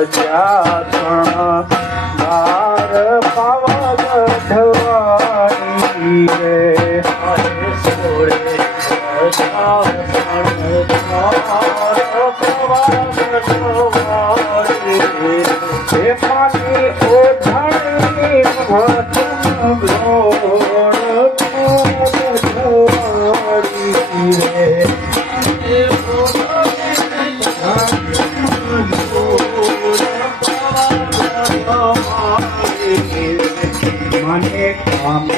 સજા માર પાવગઢવાણી રે હરે સોરે સજા પાવગઢવાણી રે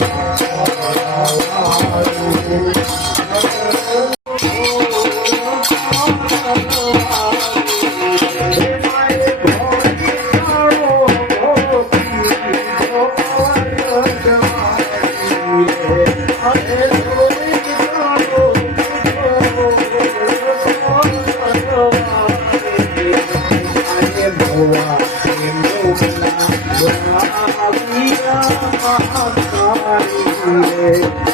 Música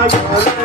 I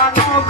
Thank you.